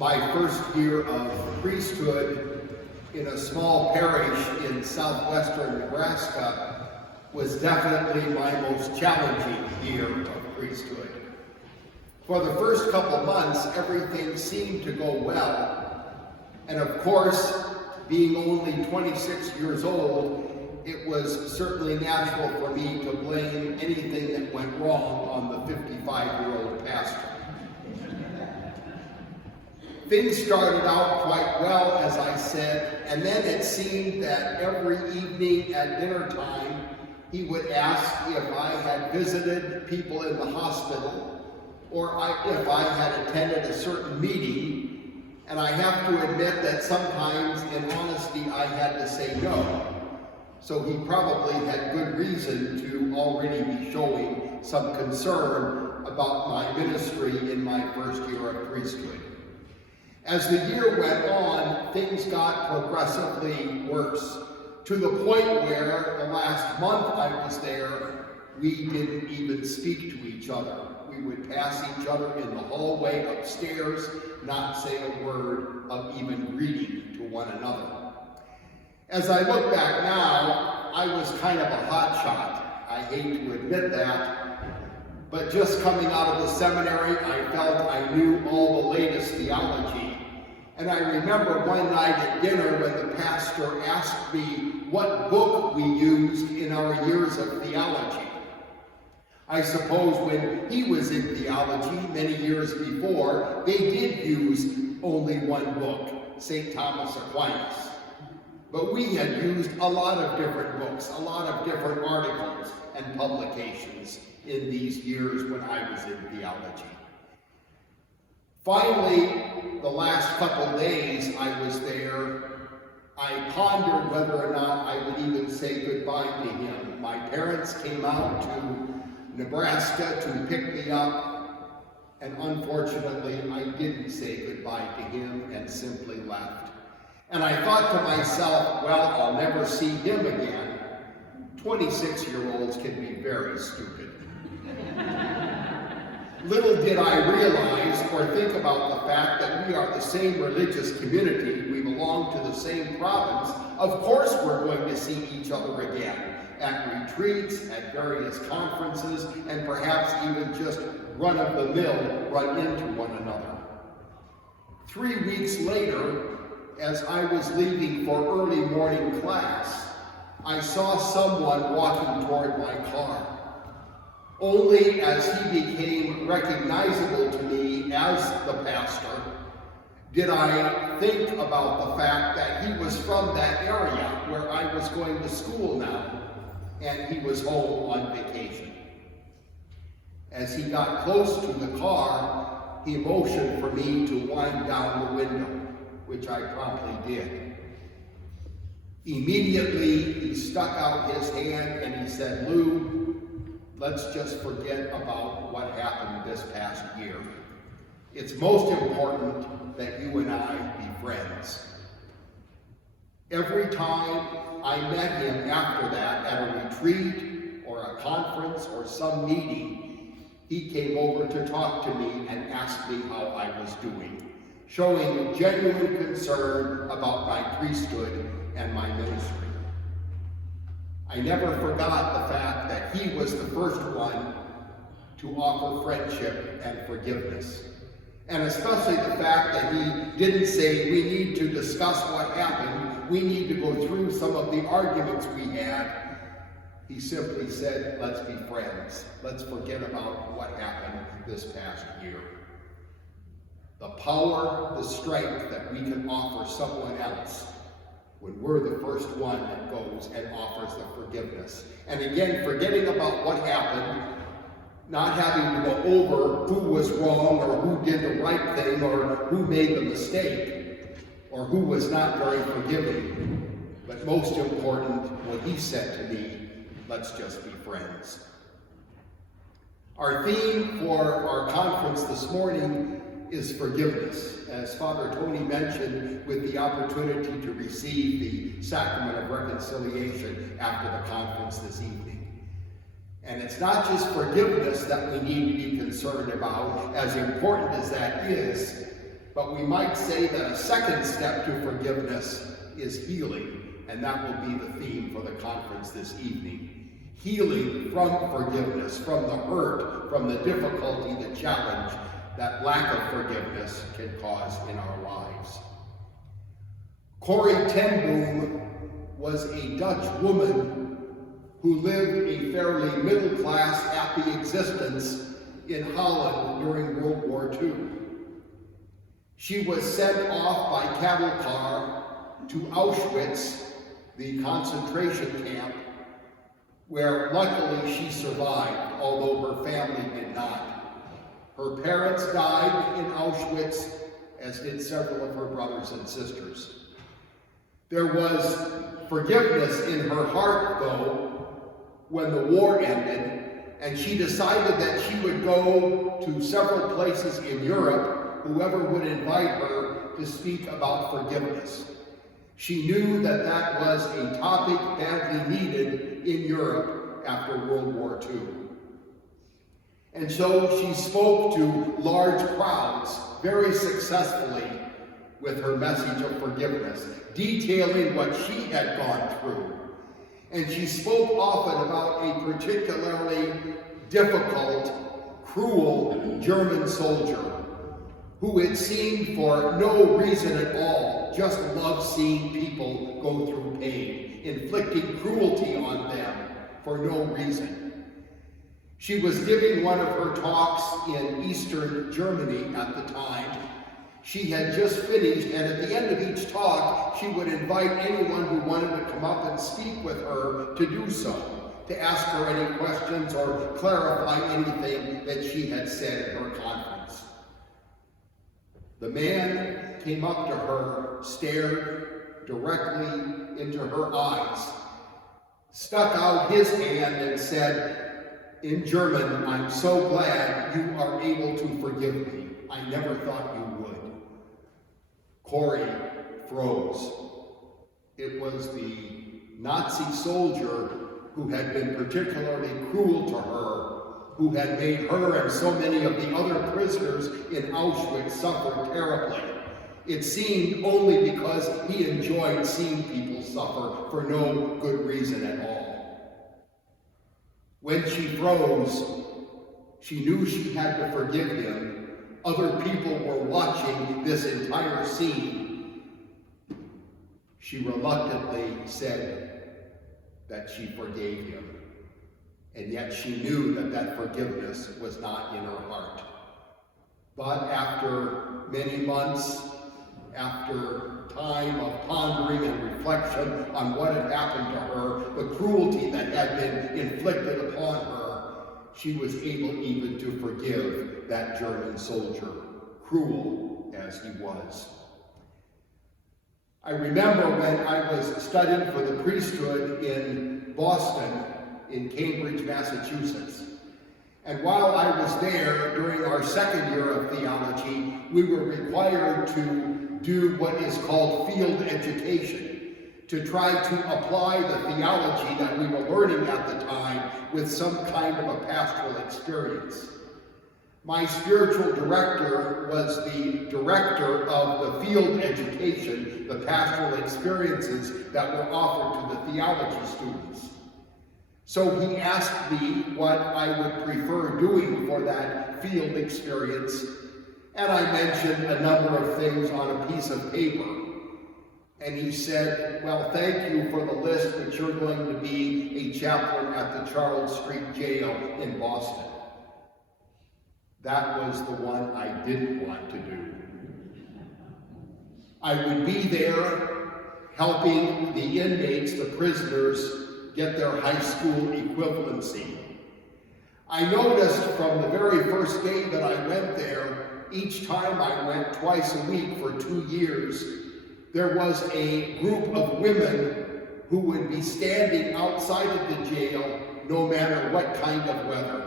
My first year of priesthood in a small parish in southwestern Nebraska was definitely my most challenging year of priesthood. For the first couple months, everything seemed to go well. And of course, being only 26 years old, it was certainly natural for me to blame anything that went wrong on the 55-year-old pastor. Things started out quite well, as I said, and then it seemed that every evening at dinner time, he would ask if I had visited people in the hospital or if I had attended a certain meeting, and I have to admit that sometimes, in honesty, I had to say no. So he probably had good reason to already be showing some concern about my ministry in my first year of priesthood. As the year went on, things got progressively worse, to the point where the last month I was there, we didn't even speak to each other. We would pass each other in the hallway upstairs, not say a word of even greeting to one another. As I look back now, I was kind of a hotshot. I hate to admit that, but just coming out of the seminary, I felt I knew all the latest theology. And I remember one night at dinner when the pastor asked me what book we used in our years of theology. I suppose when he was in theology many years before, they did use only one book, St. Thomas Aquinas. But we had used a lot of different books, a lot of different articles and publications in these years when I was in theology. Finally, the last couple days I was there, I pondered whether or not I would even say goodbye to him. My parents came out to Nebraska to pick me up, and unfortunately I didn't say goodbye to him and simply left. And I thought to myself, well, I'll never see him again. 26-year-olds can be very stupid. Little did I realize or think about the fact that we are the same religious community, we belong to the same province. Of course we're going to see each other again at retreats, at various conferences, and perhaps even just run-of-the-mill run into one another. 3 weeks later, as I was leaving for early morning class, I saw someone walking toward my car. Only as he became recognizable to me as the pastor did I think about the fact that he was from that area where I was going to school now, and he was home on vacation. As he got close to the car, he motioned for me to wind down the window, which I promptly did. Immediately, he stuck out his hand and he said, "Lou, let's just forget about what happened this past year. It's most important that you and I be friends." Every time I met him after that at a retreat or a conference or some meeting, he came over to talk to me and asked me how I was doing, showing genuine concern about my priesthood and my ministry. I never forgot the fact that he was the first one to offer friendship and forgiveness. And especially the fact that he didn't say, we need to discuss what happened, we need to go through some of the arguments we had. He simply said, let's be friends. Let's forget about what happened this past year. The power, the strength that we can offer someone else when we're the first one that goes and offers the forgiveness. And again, forgetting about what happened, not having to go over who was wrong or who did the right thing or who made the mistake or who was not very forgiving. But most important, what he said to me, let's just be friends. Our theme for our conference this morning is forgiveness, as Father Tony mentioned, with the opportunity to receive the sacrament of reconciliation after the conference this evening. And it's not just forgiveness that we need to be concerned about, as important as that is, But we might say that a second step to forgiveness is healing, and that will be the theme for the conference this evening. Healing from forgiveness, from the hurt, from the difficulty, the challenge that lack of forgiveness can cause in our lives. Corrie ten Boom was a Dutch woman who lived a fairly middle-class, happy existence in Holland during World War II. She was sent off by cattle car to Auschwitz, the concentration camp, where luckily she survived, although her family did not. Her parents died in Auschwitz, as did several of her brothers and sisters. There was forgiveness in her heart, though, when the war ended, and she decided that she would go to several places in Europe, whoever would invite her to speak about forgiveness. She knew that that was a topic badly needed in Europe after World War II. And so she spoke to large crowds very successfully with her message of forgiveness, detailing what she had gone through. And she spoke often about a particularly difficult, cruel German soldier who, it seemed, for no reason at all, just loved seeing people go through pain, inflicting cruelty on them for no reason. She was giving one of her talks in Eastern Germany at the time. She had just finished, and at the end of each talk, she would invite anyone who wanted to come up and speak with her to do so, to ask her any questions or clarify anything that she had said at her conference. The man came up to her, stared directly into her eyes, stuck out his hand and said in German, "I'm so glad you are able to forgive me. I never thought you would." Corrie froze. It was the Nazi soldier who had been particularly cruel to her, who had made her and so many of the other prisoners in Auschwitz suffer terribly. It seemed only because he enjoyed seeing people suffer for no good reason at all. When she froze, she knew she had to forgive him. Other people were watching this entire scene. She reluctantly said that she forgave him. And yet she knew that that forgiveness was not in her heart. But after many months, after time of pondering and reflection on what had happened to her, the cruelty that had been inflicted upon her, she was able even to forgive that German soldier, cruel as he was. I remember when I was studying for the priesthood in Boston, in Cambridge, Massachusetts. And while I was there during our second year of theology, we were required to do what is called field education, to try to apply the theology that we were learning at the time with some kind of a pastoral experience. My spiritual director was the director of the field education, the pastoral experiences that were offered to the theology students. So he asked me what I would prefer doing for that field experience, and I mentioned a number of things on a piece of paper. And he said, "Well, thank you for the list, but you're going to be a chaplain at the Charles Street Jail in Boston." That was the one I didn't want to do. I would be there helping the inmates, the prisoners, get their high school equivalency. I noticed from the very first day that I went there, each time I went twice a week for 2 years, there was a group of women who would be standing outside of the jail no matter what kind of weather,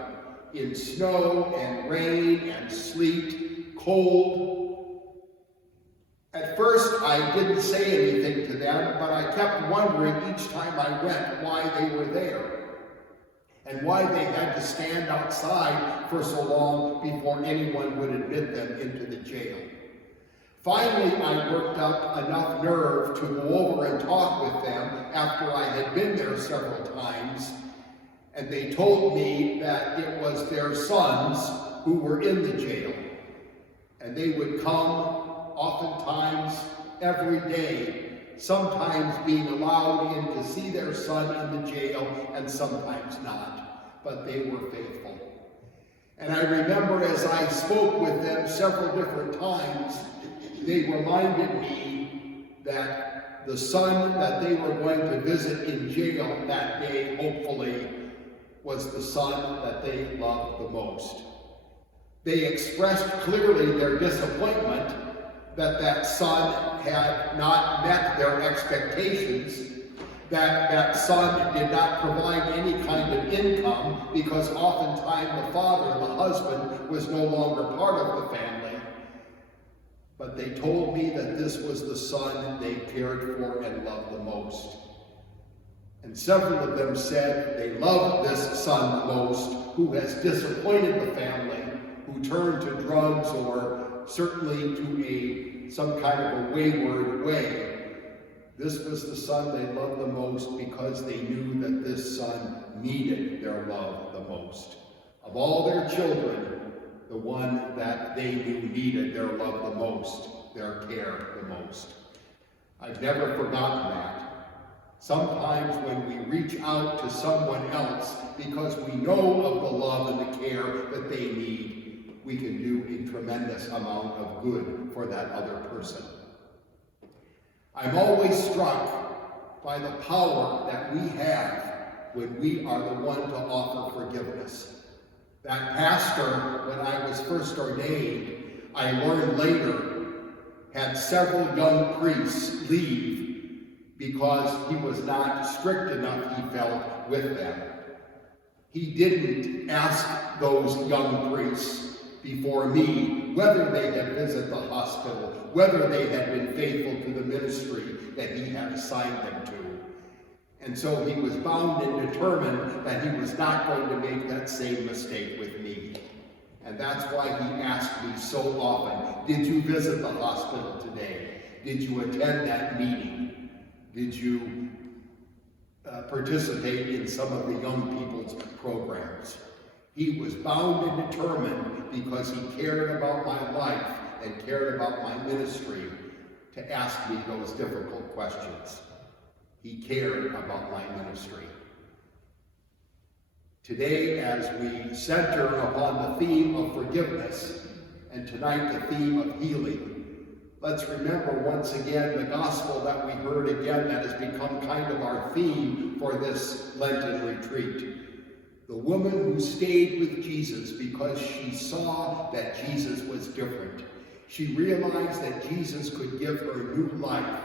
in snow and rain and sleet, cold. At first, I didn't say anything to them, but I kept wondering each time I went why they were there and why they had to stand outside for so long before anyone would admit them into the jail. Finally, I worked up enough nerve to go over and talk with them after I had been there several times, and they told me that it was their sons who were in the jail, and they would come oftentimes every day, sometimes being allowed in to see their son in the jail and sometimes not, but they were faithful. And I remember as I spoke with them several different times, they reminded me that the son that they were going to visit in jail that day, hopefully, was the son that they loved the most. They expressed clearly their disappointment that that son had not met their expectations, that that son did not provide any kind of income because oftentimes the father, the husband, was no longer part of the family. But they told me that this was the son they cared for and loved the most. And several of them said they loved this son the most, who has disappointed the family, who turned to drugs or certainly to some kind of a wayward way. This was the son they loved the most because they knew that this son needed their love the most. Of all their children, the one that they knew needed their love the most, their care the most. I've never forgotten that. Sometimes when we reach out to someone else because we know of the love and the care that they need, we can do a tremendous amount of good for that other person. I'm always struck by the power that we have when we are the one to offer forgiveness. That pastor, when I was first ordained, I learned later, had several young priests leave because he was not strict enough, he felt, with them. He didn't ask those young priests before me whether they had visited the hospital, whether they had been faithful to the ministry that he had assigned them to. And so he was bound and determined that he was not going to make that same mistake with me. And that's why he asked me so often, did you visit the hospital today? Did you attend that meeting? Did you participate in some of the young people's programs? He was bound and determined because he cared about my life and cared about my ministry to ask me those difficult questions. He cared about my ministry. Today, as we center upon the theme of forgiveness, and tonight the theme of healing, let's remember once again the gospel that we heard again that has become kind of our theme for this Lenten retreat. The woman who stayed with Jesus because she saw that Jesus was different. She realized that Jesus could give her new life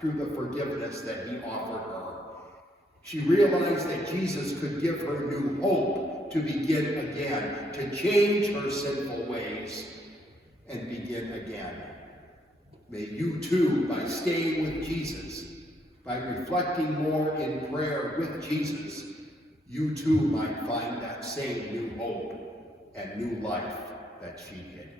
through the forgiveness that he offered her. She realized that Jesus could give her new hope to begin again, to change her sinful ways and begin again. May you too, by staying with Jesus, by reflecting more in prayer with Jesus, you too might find that same new hope and new life that she did.